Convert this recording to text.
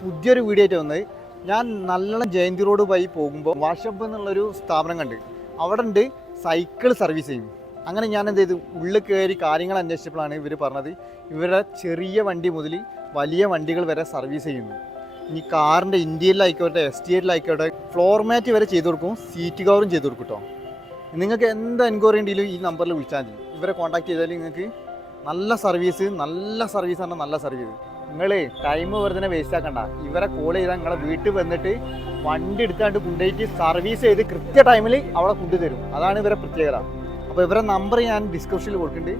പുതിയൊരു വീഡിയോ ആയിട്ട് വന്നത്. ഞാൻ നല്ലോണം ജയന്തി റോഡ് വഴി പോകുമ്പോൾ വാഷപ്പ് എന്നുള്ളൊരു സ്ഥാപനം കണ്ട് അവിടെ ഉണ്ട് സൈക്കിൾ സർവീസ് ചെയ്യും. അങ്ങനെ ഞാൻ എന്ത് ചെയ്തു, ഉള്ളിൽ കയറി കാര്യങ്ങൾ അന്വേഷിച്ചപ്പോഴാണ് ഇവർ പറഞ്ഞത് ഇവരുടെ ചെറിയ വണ്ടി മുതൽ വലിയ വണ്ടികൾ വരെ സർവീസ് ചെയ്യുന്നു. ഇനി കാറിൻ്റെ ഇന്ത്യയിലായിക്കോട്ടെ എക്സ്റ്റീരിയറിലായിക്കോട്ടെ ഫ്ലോർ മാറ്റ് വരെ ചെയ്ത് കൊടുക്കും, സീറ്റ് കവറും ചെയ്ത് കൊടുക്കും കേട്ടോ. നിങ്ങൾക്ക് എന്ത് എൻക്വയറി ഉണ്ടെങ്കിലും ഈ നമ്പറിൽ വിളിച്ചാൽ മതി. ഇവരെ കോൺടാക്ട് ചെയ്താൽ നിങ്ങൾക്ക് നല്ല സർവീസ് പറഞ്ഞാൽ നല്ല സർവീസ്. നിങ്ങൾ ടൈം വെറുതെ വേസ്റ്റ് ആക്കണ്ട. ഇവരെ കോൾ ചെയ്താൽ നിങ്ങളെ വീട്ടിൽ വന്നിട്ട് വണ്ടി എടുത്താണ്ട് കൊണ്ടുപോയിട്ട് സർവീസ് ചെയ്ത് കൃത്യ ടൈമിൽ അവിടെ കൊണ്ടുതരും. അതാണ് ഇവരെ പ്രത്യേകത. അപ്പോൾ ഇവരെ നമ്പർ ഞാൻ ഡിസ്ക്രിപ്ഷനിൽ കൊടുക്കുന്നുണ്ട്.